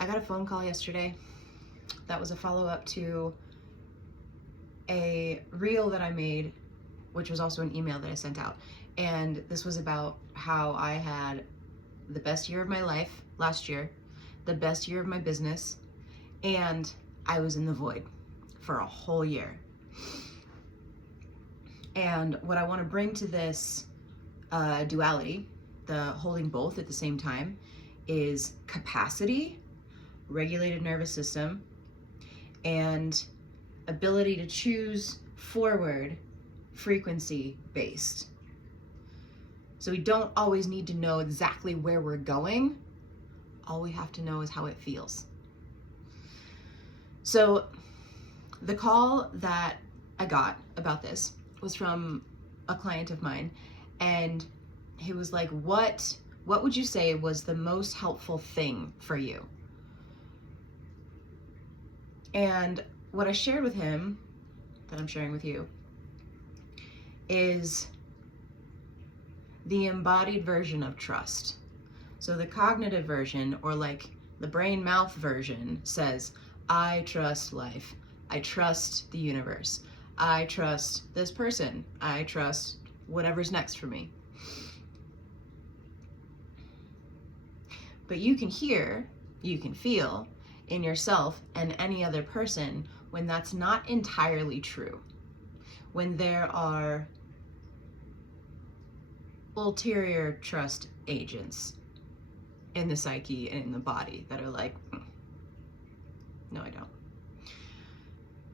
I got a phone call yesterday that was a follow-up to a reel that I made, which was also an email that I sent out. And this was about how I had the best year of my life last year, the best year of my business, and I was in the void for a whole year. And what I want to bring to this duality, the holding both at the same time, is capacity, regulated nervous system, and ability to choose forward, frequency based. So we don't always need to know exactly where we're going. All we have to know is how it feels. So the call that I got about this was from a client of mine, and he was like, what would you say was the most helpful thing for you? And what I shared with him, that I'm sharing with you, is the embodied version of trust. So the cognitive version, or like the brain mouth version, says, I trust life. I trust the universe. I trust this person. I trust whatever's next for me. But you can hear, you can feel in yourself and any other person when that's not entirely true. When there are ulterior trust agents in the psyche and in the body that are like, no, I don't.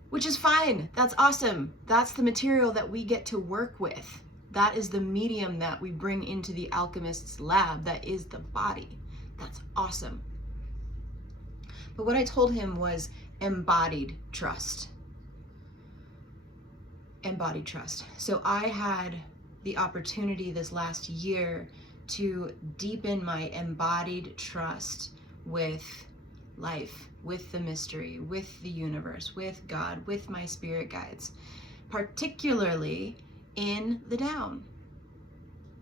Which is fine. That's awesome. That's the material that we get to work with. That is the medium that we bring into the alchemist's lab. That is the body. That's awesome. But what I told him was embodied trust. Embodied trust. So I had the opportunity this last year to deepen my embodied trust with life, with the mystery, with the universe, with God, with my spirit guides, particularly in the down,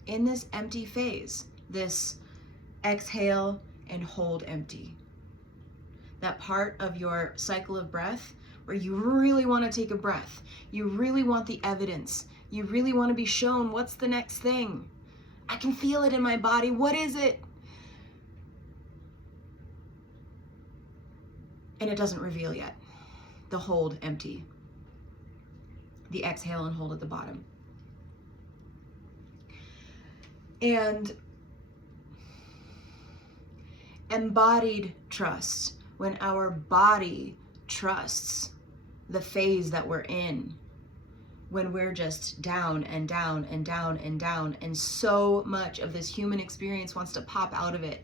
in this empty phase, this exhale and hold empty. That part of your cycle of breath where you really want to take a breath, you really want the evidence, you really want to be shown what's the next thing. I can feel it in my body. What is it? And it doesn't reveal yet. The hold empty. The exhale and hold at the bottom. And embodied trust, when our body trusts the phase that we're in, when we're just down and down and down and down, and so much of this human experience wants to pop out of it.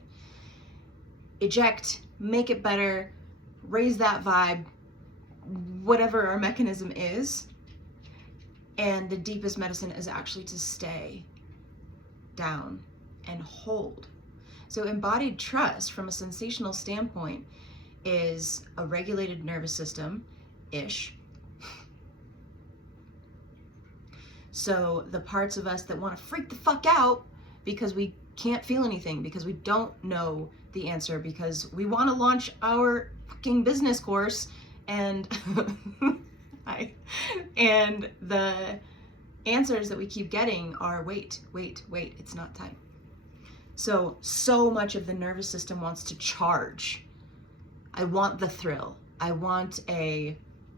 Eject, make it better, raise that vibe, whatever our mechanism is. And the deepest medicine is actually to stay down and hold. So embodied trust from a sensational standpoint is a regulated nervous system-ish. So the parts of us that want to freak the fuck out because we can't feel anything, because we don't know the answer, because we want to launch our fucking business course and and the answers that we keep getting are wait, it's not time. So much of the nervous system wants to charge. I want the thrill. I want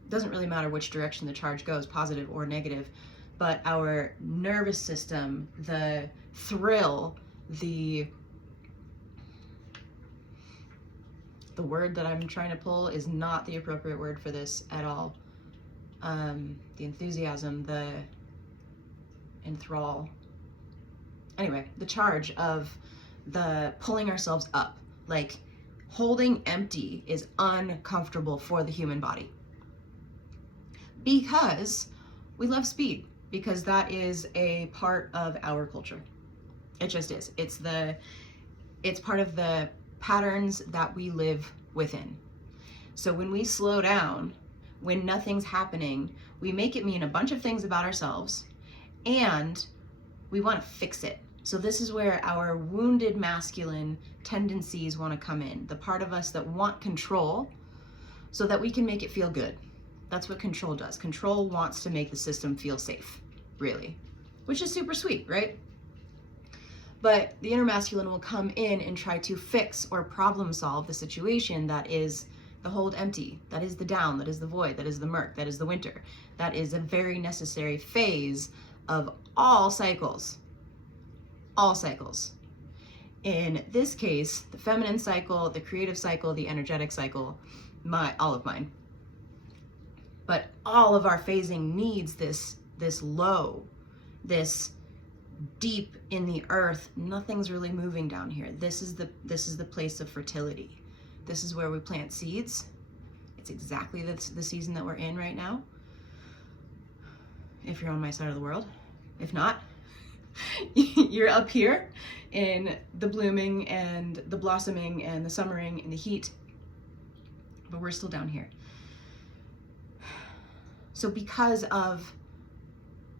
doesn't really matter which direction the charge goes, positive or negative, but our nervous system, the thrill, the word that I'm trying to pull is not the appropriate word for this at all. The enthusiasm, the enthrall. Anyway, the charge of the pulling ourselves up, like holding empty is uncomfortable for the human body because we love speed, because that is a part of our culture. It just is. It's part of the patterns that we live within. So when we slow down, when nothing's happening, we make it mean a bunch of things about ourselves, and we want to fix it. So this is where our wounded masculine tendencies want to come in. The part of us that want control so that we can make it feel good. That's what control does. Control wants to make the system feel safe, really, which is super sweet, right? But the inner masculine will come in and try to fix or problem solve the situation that is the hold empty, that is the down, that is the void, that is the murk, that is the winter. That is a very necessary phase of all cycles. All cycles. In this case, the feminine cycle, the creative cycle, the energetic cycle, all of mine. But all of our phasing needs this low, this deep in the earth. Nothing's really moving down here. This is the place of fertility. This is where we plant seeds. It's exactly the season that we're in right now. If you're on my side of the world. If not, you're up here in the blooming and the blossoming and the summering and the heat. But we're still down here. So because of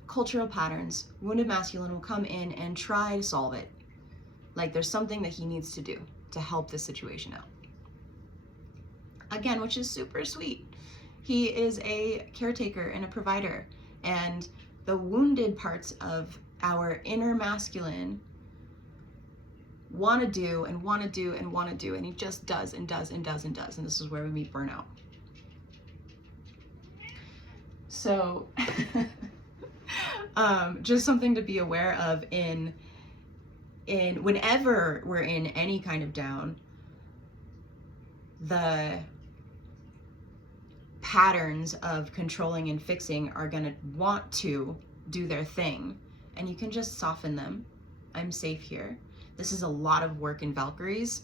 cultural patterns, wounded masculine will come in and try to solve it. Like there's something that he needs to do to help this situation out. Again, which is super sweet. He is a caretaker and a provider. And the wounded parts of our inner masculine want to do and want to do and want to do, and he just does and does and does and does. And this is where we meet burnout. So just something to be aware of in whenever we're in any kind of down, the patterns of controlling and fixing are going to want to do their thing, and you can just soften them. I'm safe here. This is a lot of work in Valkyries,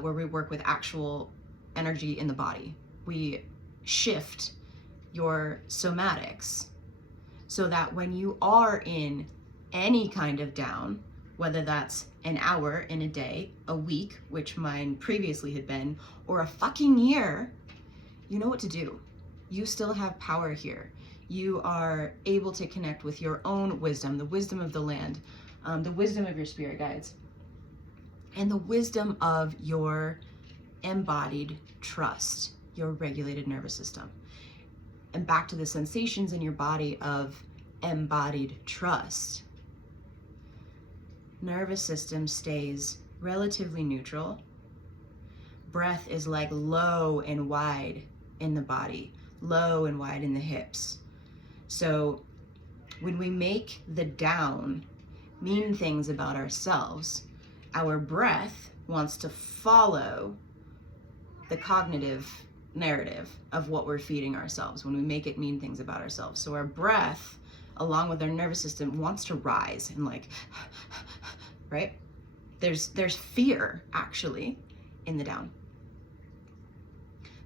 where we work with actual energy in the body. We shift your somatics so that when you are in any kind of down, whether that's an hour in a day, a week, which mine previously had been, or a fucking year, you know what to do. You still have power here. You are able to connect with your own wisdom, the wisdom of the land, the wisdom of your spirit guides, and the wisdom of your embodied trust, your regulated nervous system. And back to the sensations in your body of embodied trust. Nervous system stays relatively neutral. Breath is like low and wide in the body, low and wide in the hips. So when we make the down mean things about ourselves, our breath wants to follow the cognitive narrative of what we're feeding ourselves when we make it mean things about ourselves. So our breath, along with our nervous system, wants to rise and like, right? There's fear actually in the down.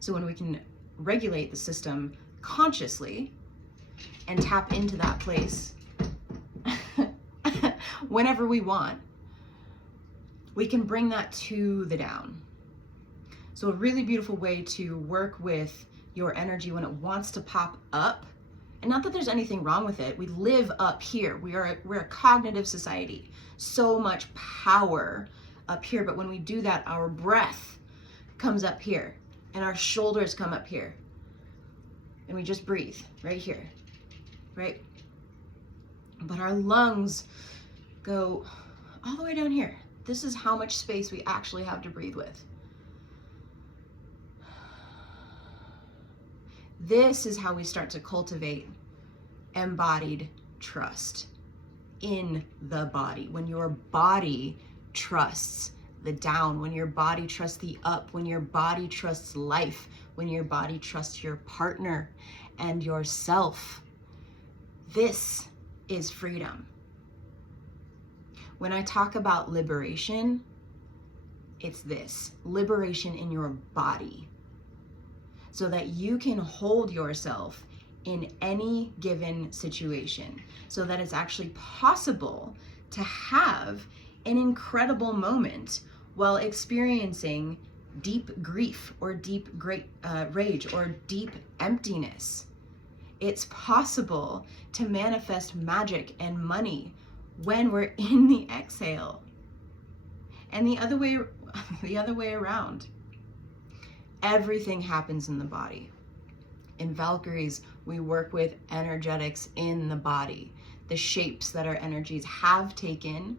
So when we can regulate the system consciously and tap into that place whenever we want, we can bring that to the down. So a really beautiful way to work with your energy when it wants to pop up, and not that there's anything wrong with it. We live up here. We're a cognitive society. So much power up here, but when we do that, our breath comes up here and our shoulders come up here. And we just breathe right here, right? But our lungs go all the way down here. This is how much space we actually have to breathe with. This is how we start to cultivate embodied trust in the body. When your body trusts the down, when your body trusts the up, when your body trusts life, when your body trusts your partner and yourself. This is freedom. When I talk about liberation, it's this: liberation in your body, so that you can hold yourself in any given situation, so that it's actually possible to have an incredible moment while experiencing deep grief or deep rage or deep emptiness. It's possible to manifest magic and money when we're in the exhale. And the other way around. Everything happens in the body. In Valkyries, we work with energetics in the body, the shapes that our energies have taken,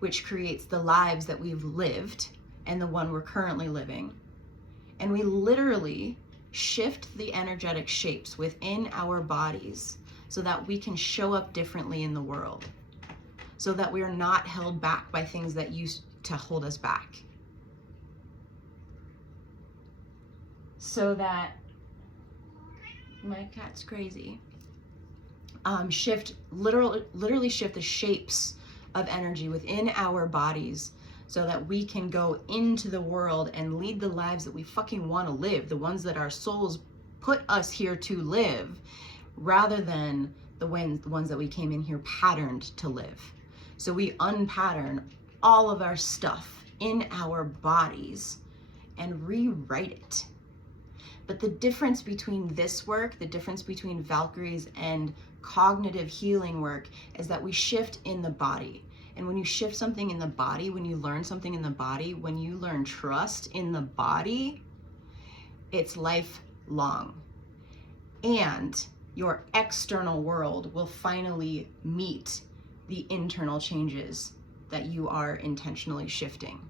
which creates the lives that we've lived and the one we're currently living. And we literally shift the energetic shapes within our bodies so that we can show up differently in the world, so that we are not held back by things that used to hold us back. So that, my cat's crazy. Literally shift the shapes of energy within our bodies so that we can go into the world and lead the lives that we fucking want to live, the ones that our souls put us here to live, rather than the ones that we came in here patterned to live. So we unpattern all of our stuff in our bodies and rewrite it. But the difference between this work, the difference between Valkyries and cognitive healing work, is that we shift in the body. And when you shift something in the body, when you learn something in the body, when you learn trust in the body, it's lifelong. And your external world will finally meet the internal changes that you are intentionally shifting.